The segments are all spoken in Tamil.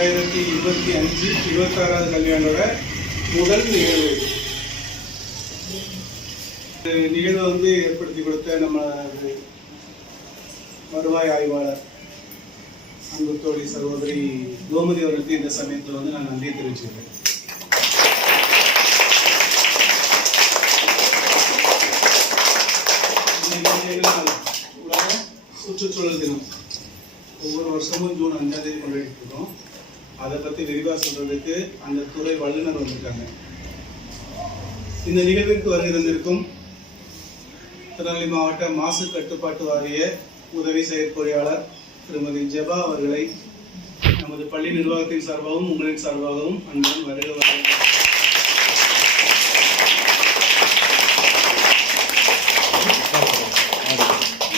ரெண்டாயிரத்தி இருபத்தி அஞ்சு இருபத்தாறாவது கல்வியாண்டோட முதல் நிகழ்வு. இந்த நிகழ்வை வந்து ஏற்படுத்தி கொடுத்த நம்ம வருவாய் ஆய்வாளர் அன்பு சகோதரி கோமதி அவர்களுக்கு இந்த சமயத்தில் வந்து நான் நன்றியை தெரிவிச்சுக்கிறேன். சுற்றுச்சூழல் தினம். ஒவ்வொரு வருஷமும் ஜூன் அஞ்சாம் தேதி கொண்டாடிட்டு இருக்கோம். அதை பற்றி விரிவாக சொல்றதுக்கு அந்த துறை வல்லுநர் வந்திருக்காங்க. இந்த நிகழ்விற்கு வருகிறந்திருக்கும் திருநெல்வேலி மாவட்ட மாசு கட்டுப்பாட்டு வாரிய உதவி செயற்பொறியாளர் திருமதி ஜெபா அவர்களை நமது பள்ளி நிர்வாகத்தின் சார்பாகவும் உங்களின் சார்பாகவும் அன்புடன் வருக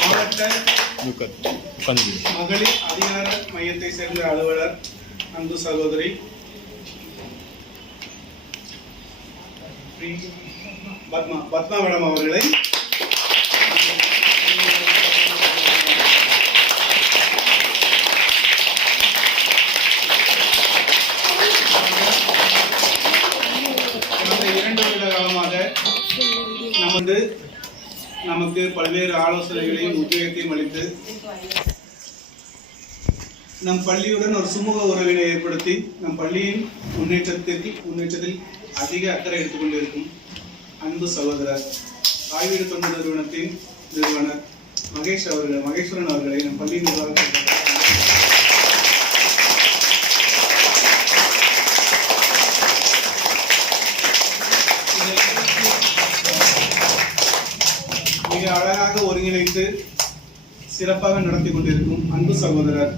மாவட்ட மகளிர் அதிகார மையத்தை சேர்ந்த அலுவலர் அன்பு சகோதரி. பத்மா பத்மா மேடம் அவர்களை. இரண்டு வருட காலமாக நமக்கு பல்வேறு ஆலோசனைகளையும் உத்வேகத்தையும் அளித்து நம் பள்ளியுடன் ஒரு சுமூக உறவினை ஏற்படுத்தி நம் பள்ளியின் முன்னேற்றத்திற்கு முன்னேற்றத்தில் அதிக அக்கறை எடுத்துக்கொண்டிருக்கும் அன்பு சகோதரர் ஆய்வீடு தொண்டு நிறுவனத்தின் நிறுவனர் மகேஷ் அவர்கள் மகேஸ்வரன் அவர்களை நம் பள்ளி நிர்வாகத்தில் மிக அழகாக ஒருங்கிணைத்து சிறப்பாக நடத்தி கொண்டிருக்கும் அன்பு சகோதரர்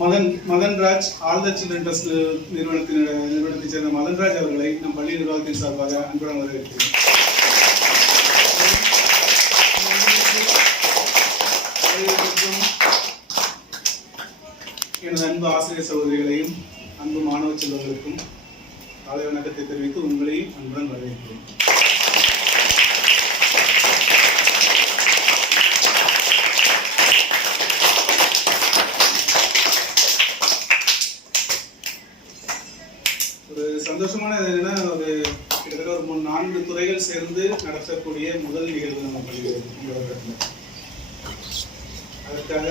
Madan Madanraj all the children trust நிறுவனத்தின் நிறுவனத்தைச் சேர்ந்த மதன்ராஜ் அவர்களை நம் பள்ளி நிர்வாகத்தின் சார்பாக அன்புடன் வரவேற்கிறேன். எனது அன்பு ஆசிரியர் சகோதரிகளையும் அன்பு மாணவ செல்வங்களுக்கும் காலை வணக்கத்தை தெரிவித்து உங்களையும் அன்புடன் வரவேற்கிறேன் ஒரு சந்தோஷமான இது என்னன்னா ஒரு கிட்டத்தட்ட ஒரு மூணு நான்கு துறைகள் சேர்ந்து நடத்தக்கூடிய முதல் நிகழ்வு நம்ம பள்ளியில் உலகத்தில் அதற்காக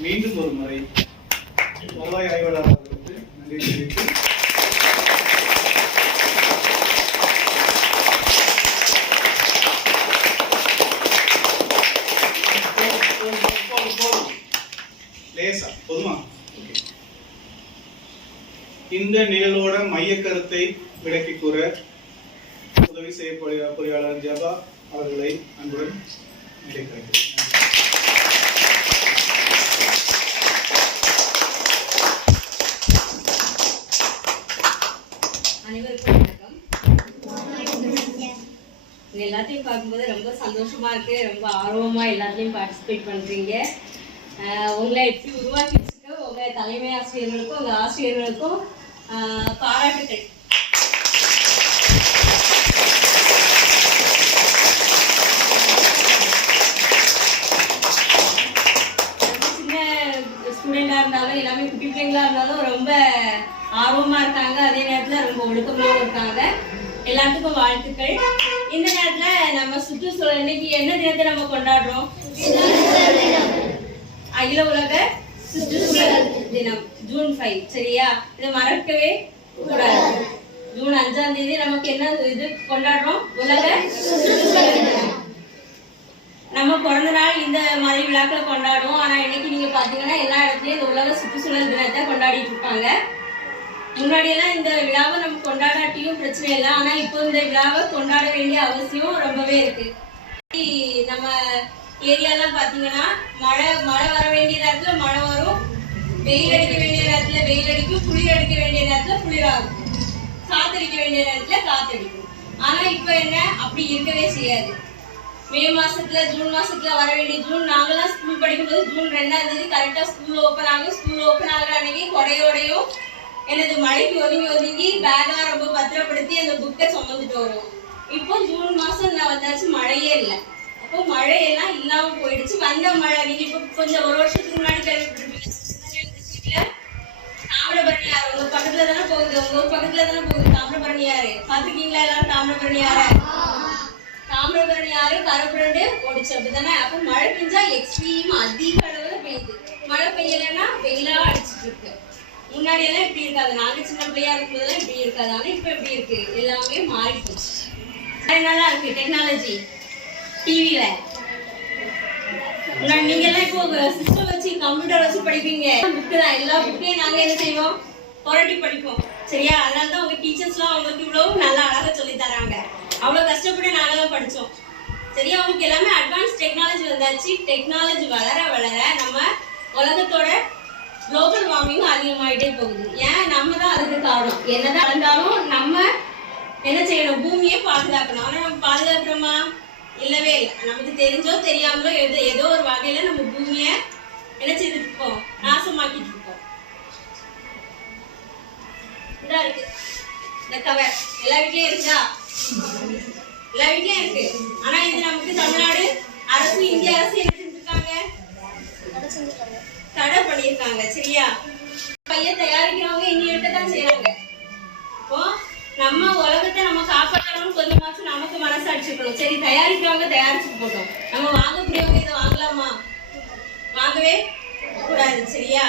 மீண்டும் ஒரு முறை வருவாய் ஆய்வாளர் அவர்களுக்கு நன்றி தெரிவித்து லேசா போதுமா இந்த நிகழ்வோட மைய கருத்தை விளக்கி கூற உதவி செய்ய பொறியாளர் ஜபா. அவர்களை அன்புடன் நினைக்கிறேன் எல்லாத்தையும் பார்க்கும்போது ரொம்ப சந்தோஷமா இருக்கு ரொம்ப ஆர்வமா எல்லாத்தையும் பார்ட்டிசிபேட் பண்றீங்க. உங்களை எப்படி உருவாக்கி வச்சுக்க உங்க தலைமை ஆசிரியர்களுக்கும் உங்க ஆசிரியர்களுக்கும் ஆஹ் பாராட்டுக்கள் சின்ன ஸ்டூடெண்டா இருந்தாலும் எல்லாமே குட்டி பிள்ளைங்களா இருந்தாலும் ரொம்ப ஆர்வமா இருக்காங்க. அதே நேரத்துல ரொம்ப ஒழுக்கமாவும் இருக்காங்க. எல்லாத்துக்கும் வாழ்த்துக்கள். இந்த நேரத்துல நம்ம சுற்றுச்சூழல் இன்னைக்கு என்ன தினத்தை நம்ம கொண்டாடுறோம்? அகில உலக சுற்றுச்சூழல் தினம். ஜூன் ஃபைவ் சரியா? இதை மறக்கவே கூடாது. ஜூன் அஞ்சாம் தேதி நமக்கு என்ன இது கொண்டாடுறோம்? உலக சுற்றுச்சூழல் தினம். நம்ம பிறந்த நாள் இந்த மாதிரி விழாக்களை கொண்டாடுவோம். ஆனா இன்னைக்கு நீங்க பாத்தீங்கன்னா எல்லா இடத்துலயும் இந்த உலக சுற்றுச்சூழல் தினத்தை கொண்டாடிட்டு இருப்பாங்க. முன்னாடி எல்லாம் இந்த விழாவை நம்ம கொண்டாடாட்டியும் பிரச்சனை இல்லை. ஆனா இப்போ இந்த விழாவை கொண்டாட வேண்டிய அவசியம் ரொம்பவே இருக்கு. நம்ம ஏரியாலாம் பாத்தீங்கன்னா மழை மழை வர வேண்டிய நேரத்துல மழை வரும். வெயில் அடிக்க வேண்டிய நேரத்துல வெயில் அடிக்கும். குளிர் அடிக்க வேண்டிய நேரத்துல குளிராகும் காத்தடிக்க வேண்டிய நேரத்துல காத்தடிக்கும். ஆனா இப்போ என்ன? அப்படி இருக்கவே செய்யாது. மே மாசத்துல ஜூன் மாசத்துல வர வேண்டிய ஜூன் நாங்கெல்லாம் ஸ்கூல் படிக்கும்போது ஜூன் ரெண்டாம் தேதி கரெக்டா ஸ்கூல் ஓப்பன் ஆகும். ஸ்கூல் ஓப்பன் ஆகுற அன்னைக்கு கொடையோடையும் எனது மழைக்கு ஒதுங்கி ஒதுங்கி பேக்லாம் ரொம்ப பத்திரப்படுத்தி அந்த புக்கை சுமந்துட்டு வருவோம். இப்போ ஜூன் மாசம் நான் வந்தாச்சு மழையே இல்லை. அப்போ மழையெல்லாம் இல்லாம போயிடுச்சு. வந்த மழை நீங்க இப்போ கொஞ்சம் ஒரு வருஷத்துக்கு முன்னாடி கேள்விப்பட்டிருப்பீங்க. தாமிரபரணி ஆறு உங்க பக்கத்துல தானே போகுது? உங்க ஊர் பக்கத்துல தானே போகுது தாமிரபரணி ஆறு பாத்துருக்கீங்களா எல்லாரும் தாமிரபரணி ஆறு தாமிரபரணி ஆறு கரப்புரண்டு ஓடிச்சு அப்படிதானே அப்ப மழை பெஞ்சா எக்ஸ்ட்ரீம் அதிக அளவுல பெய்யுது. மழை பெய்யலைன்னா வெயிலா அடிச்சிட்டு இருக்கு. முன்னாடி எல்லாம் இப்படி இருக்காது. நாங்க சின்ன பிள்ளையா இருக்கும்போதெல்லாம் இப்படி இருக்காது. ஆனால் இப்ப இப்படி இருக்கு. எல்லாமே மாறி போச்சு நல்லா இருக்கு. டெக்னாலஜி டிவியில நீங்க எல்லாம் இப்போ சிஸ்டம் வச்சு கம்ப்யூட்டர் வச்சு படிப்பீங்க. புக்கு தான். எல்லா புக்கையும் நாங்க என்ன செய்வோம்? புரட்டி படிப்போம். சரியா? அதனால தான் உங்க டீச்சர்ஸ்லாம் அவங்களுக்கு இவ்வளவு நல்லா அழகா சொல்லி தராங்க. அவ்வளவு கஷ்டப்பட்டு நாங்களும் படிச்சோம். சரியா? அவங்களுக்கு எல்லாமே அட்வான்ஸ் டெக்னாலஜி வந்தாச்சு. டெக்னாலஜி வளர வளர அதிகமாயிட்டே போகுது. ஏன்? நம்ம தான் அதுக்கு காரணம். என்னதான் இருந்தாலும் நம்ம என்ன செய்யணும்? பூமியை பாதுகாக்கணும். ஆனா நம்ம பாதுகாக்கிறோமா? இல்லவே இல்லை. நமக்கு தெரிஞ்சோ தெரியாமலோ எது ஏதோ ஒரு வகையில நம்ம பூமியை என்ன செய்துட்டு இருக்கோம்? நாசமாக்கிட்டு இருக்கோம். இதா இருக்கு. இந்த கவர் எல்லா வீட்லயும் இருக்குதா எல்லா வீட்லயும் இருக்கு. ஆனா இது நமக்கு தமிழ்நாடு அரசு இந்திய அரசு என்ன செஞ்சிருக்காங்க? தடை பண்ணியிருக்காங்க. சரியா? பைய தயாரிக்கிறவங்க இன்னி இருக்கத்தான் செய்யறாங்க இப்போ நம்ம உலகத்தை நம்ம காப்பாற்றணும்னு கொஞ்சமாச்சும் நமக்கு மனசு சரி தயாரிக்கிறவங்க தயாரிச்சு போட்டோம். நம்ம வாங்கக்கூடியவங்க இதை வாங்கலாமா? வாங்கவே கூடாது சரியா?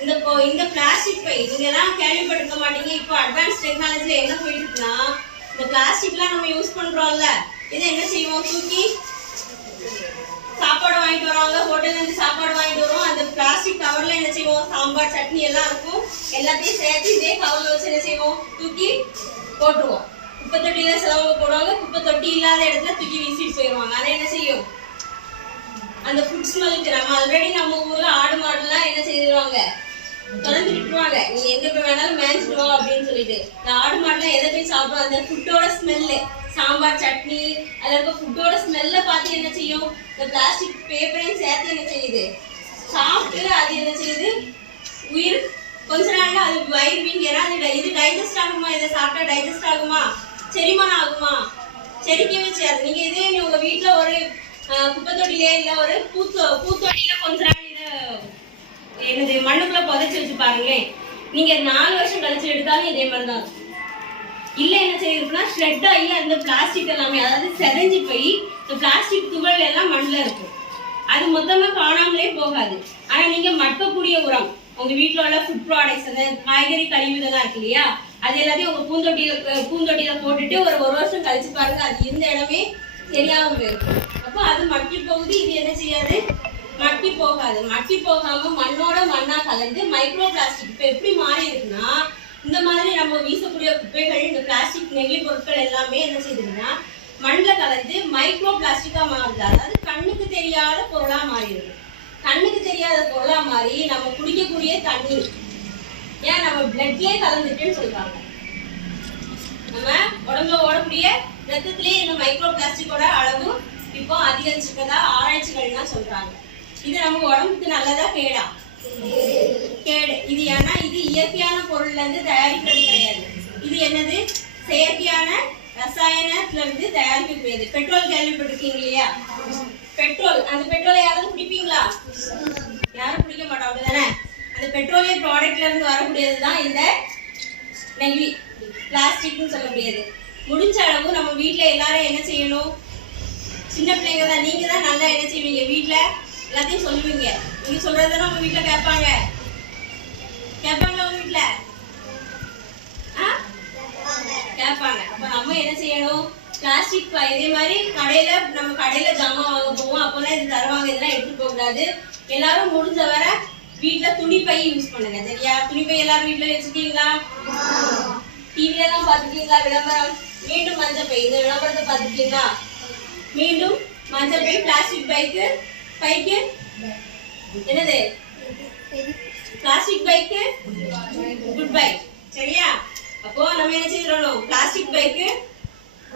இந்த இப்போ இந்த பிளாஸ்டிக் பை நீங்க கேள்விப்பட்டிருக்க மாட்டீங்க. இப்போ அட்வான்ஸ் டெக்னாலஜில என்ன போயிடுச்சுன்னா இந்த பிளாஸ்டிக்லாம் நம்ம யூஸ் பண்றோம்ல இதை என்ன செய்வோம்? தூக்கி சாப்பாடு வாங்கிட்டு வருவாங்க. ஹோட்டல்ல இருந்து சாப்பாடு வாங்கிட்டு வரோம் அந்த பிளாஸ்டிக் என்ன செய்வோம் சாம்பார் சட்னி எல்லாம் இருக்கும். எல்லாத்தையும் சேர்த்து இதே கவர்ல வச்சு என்ன செய்வோம் தூக்கி போட்டுருவோம். குப்பை தொட்டியில சிலவங்க போடுவாங்க. குப்பை தொட்டி இல்லாத இடத்துல தூக்கி வீசிட்டு போயிடுவாங்க. ஆனா என்ன செய்யும்? அந்த ஃபுட் ஸ்மெல்க்கு நம்ம ஆல்ரெடி நம்ம ஊர்ல ஆடு மாடுலாம் என்ன செய்திருவாங்க? தொடர்ந்து விட்டுருவாங்க. நீ எங்க போய் வேணாலும் மேய்ச்சிடுவா அப்படின்னு சொல்லிட்டு. இந்த ஆடு மாடுலாம் எதை போய் சாப்பிடும் அந்த ஃபுட்டோட ஸ்மெல்லு சாம்பார் சட்னி அதுல இருக்க ஃபுட்டோட ஸ்மெல்ல பார்த்து என்ன செய்யும்? இந்த பிளாஸ்டிக் பேப்பரையும் சேர்த்து என்ன செய்யுது? சாப்பிட்டு அது என்ன செய்யுது? உயிர். கொஞ்ச நாள்ல அது வயிறு வீங்கினா அது இது டைஜஸ்ட் ஆகுமா? இதை சாப்பிட்டா டைஜஸ்ட் ஆகுமா? செரிமானம் ஆகுமா? செரிக்கவே செய்யாது. நீங்க இதே நீ உங்க வீட்டுல ஒரு குப்பை தொட்டிலே இல்ல ஒரு பூத்தொ பூத்தொட்டியில கொஞ்ச நாள் இதை என்னது மண்ணுக்குள்ள புதைச்சு வச்சு பாருங்களேன். நீங்க நாலு வருஷம் கழிச்சு எடுத்தாலும் இதே மாதிரி தான் இல்ல என்ன செய்யுதுன்னா ஷ்ரெட் ஆகி அந்த பிளாஸ்டிக் எல்லாமே அதாவது செதஞ்சு போய் இந்த பிளாஸ்டிக் துகள் எல்லாம் மண்ணில் இருக்கும். அது மொத்தமா காணாமலே போகாது. ஆனா நீங்க மட்டக்கூடிய உரம் உங்க வீட்டுல உள்ள ஃபுட் ப்ராடக்ட்ஸ் அந்த காய்கறி கழிவு இதெல்லாம் இருக்கு இல்லையா? அது எல்லாத்தையும் உங்க பூந்தொட்டியில பூந்தொட்டியில போட்டுட்டு ஒரு ஒரு வருஷம் கழிச்சு பாருங்க அது இருந்த இடமே தெரியாம போயிருக்கும் அப்போ அது மக்கி போகுது இது என்ன செய்யாது? மக்கி போகாது. மக்கி போகாம மண்ணோட மண்ணா கலந்து மைக்ரோ பிளாஸ்டிக் இப்ப எப்படி மாறி இருக்குன்னா இந்த மாதிரி நம்ம வீசக்கூடிய குப்பைகள் இந்த பிளாஸ்டிக் நெகிழி பொருட்கள் எல்லாமே என்ன செய்யுதுன்னா மண்ணில் கலந்து மைக்ரோ பிளாஸ்டிக்காக மாறுது. அதாவது கண்ணுக்கு தெரியாத பொருளாக மாறிடுது. கண்ணுக்கு தெரியாத பொருளாக மாறி நம்ம குடிக்கக்கூடிய தண்ணி ஏன்? நம்ம பிளட்லேயே கலந்துட்டுன்னு சொல்கிறாங்க நம்ம உடம்புல ஓடக்கூடிய ரத்தத்திலேயே இந்த மைக்ரோ பிளாஸ்டிக்கோட அளவு இப்போ அதிகரிச்சிருக்கதா ஆராய்ச்சிகள்லாம் சொல்றாங்க. இது நம்ம உடம்புக்கு நல்லதா கேடா? கேடு. இது ஏன்னா இது இயற்கையான பொருள்ல இருந்து தயாரிக்கிறது கிடையாது. இது என்னது? செயற்கையான ரசாயனத்துல இருந்து தயாரிக்கக்கூடியது பெட்ரோல் கேள்விப்பட்டிருக்கீங்க இல்லையா பெட்ரோல். அந்த பெட்ரோலை யாராவது குடிப்பீங்களா? யாரும் குடிக்க மாட்டோம் அப்படிதானே? அந்த பெட்ரோலிய ப்ராடக்ட்ல இருந்து வரக்கூடியது தான் இந்த நெகிழி. பிளாஸ்டிக்னு சொல்லக்கூடியது. முடிஞ்ச அளவு நம்ம வீட்டில் எல்லாரும் என்ன செய்யணும்? சின்ன பிள்ளைங்க தான் நீங்க தான் நல்லா என்ன செய்வீங்க? வீட்டில் எல்லாத்தையும் சொல்லுவீங்க. நீங்க சொல்றதுதானே உங்க வீட்டில் கேட்பாங்க. கேட்பாங்களா உங்க வீட்டில் கேட்பாங்க அப்ப நம்ம என்ன செய்யணும்? பிளாஸ்டிக் இதே மாதிரி கடையில நம்ம கடையில ஜாமான் வாங்க போவோம். அப்போல்லாம் இது தருவாங்க. இதெல்லாம் எடுத்துட்டு போக கூடாது. எல்லாரும் முடிஞ்ச வர வீட்டுல துணி பை யூஸ் பண்ணுங்க. சரியா? துணி பை எல்லாரும் வீட்டுல வச்சுட்டீங்களா டிவில எல்லாம் பாத்துட்டீங்களா விளம்பரம். மீண்டும் மஞ்சள் பை இந்த விளம்பரத்தை பாத்துட்டீங்களா மீண்டும் மஞ்சள் பை பிளாஸ்டிக் பைக்கு பைக்கு? என்னது? பிளாஸ்டிக் பைக்கு குட் பை சரியா? அப்போ நம்ம என்ன செய்யறோம்? பிளாஸ்டிக் பைக்கு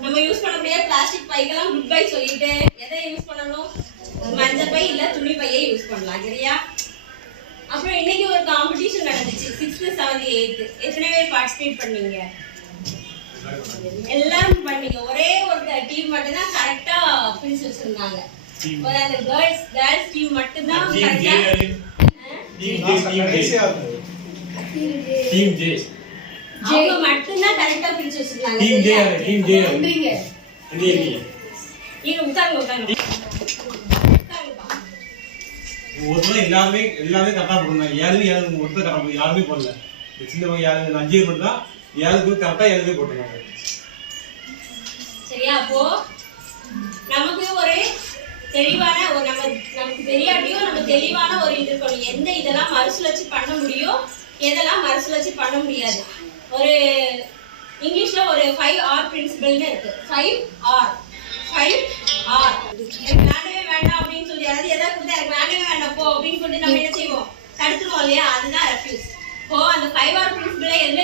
நம்ம யூஸ் பண்ணக்கூடிய பிளாஸ்டிக் பைக்கெல்லாம் குட் பை சொல்லிட்டு எதை யூஸ் பண்ணணும்? மஞ்சள் பை இல்ல துணி பையை யூஸ் பண்ணலாம் சரியா? அப்புறம் இன்னைக்கு ஒரு காம்படிஷன் நடந்துச்சு. சிக்ஸ்த் செவன்த் எயித்து எத்தனை பேர் பார்ட்டிசிபேட் பண்ணீங்க? எல்லாரும் பண்ணீங்க. ஒரே ஒரு டீம் மட்டும் தான் கரெக்டா பிரிச்சு வச்சிருந்தாங்க. ஒரு அந்த கேர்ள்ஸ் கேர்ள்ஸ் டீம் மட்டும் தான் கரெக்டா கடைசியா இருந்தது டீம் ஜே மட்டும்தான் கரெக்டா பிரிச்சு வச்சிருக்காங்க. டீம் ஜே சரியா? டீம் ஜே நன்றிங்க. என்ன இருக்கீங்க நீங்க உட்காருங்க உட்காருங்க. உட்காருங்கப்பா. ஒருத்தர் எல்லாமே எல்லாமே கரெக்டாக போடணும் ஒருத்தர் கரெக்டாக யாருமே போடல. இந்த சின்ன பையன் ஏழு இந்த அஞ்சு மட்டும் தான் ஏழுக்கு கரெக்டாக ஏழுமே போட்டுருக்காங்க சரியா? அப்போ நமக்கு ஒரு தெளிவான ஒரு நம்ம நமக்கு தெரியாட்டியும் நம்ம தெளிவான ஒரு இது இருக்கணும். எந்த இதெல்லாம் மறுசுழற்சி பண்ண முடியும் எதெல்லாம் மறுசுழற்சி பண்ண முடியாது. ஒரு இங்கிலீஷ்ல ஒரு ஃபைவ் ஆர் பிரின்சிபல்னு இருக்கு. ஃபைவ் ஆர் ஃபைவ் ஆர் எனக்கு வேண்டவே வேண்டாம் அப்படின்னு சொல்லி அதாவது எதாவது கொடுத்தா எனக்கு வேண்டவே வேண்டாம் போ அப்படின்னு சொல்லி நம்ம என்ன செய்வோம்? தடுத்துருவோம் இல்லையா? அதுதான் ரெஃப்யூஸ் இப்போ அந்த ஃபைவ் ஆர் பிரின்சிபலை எதுல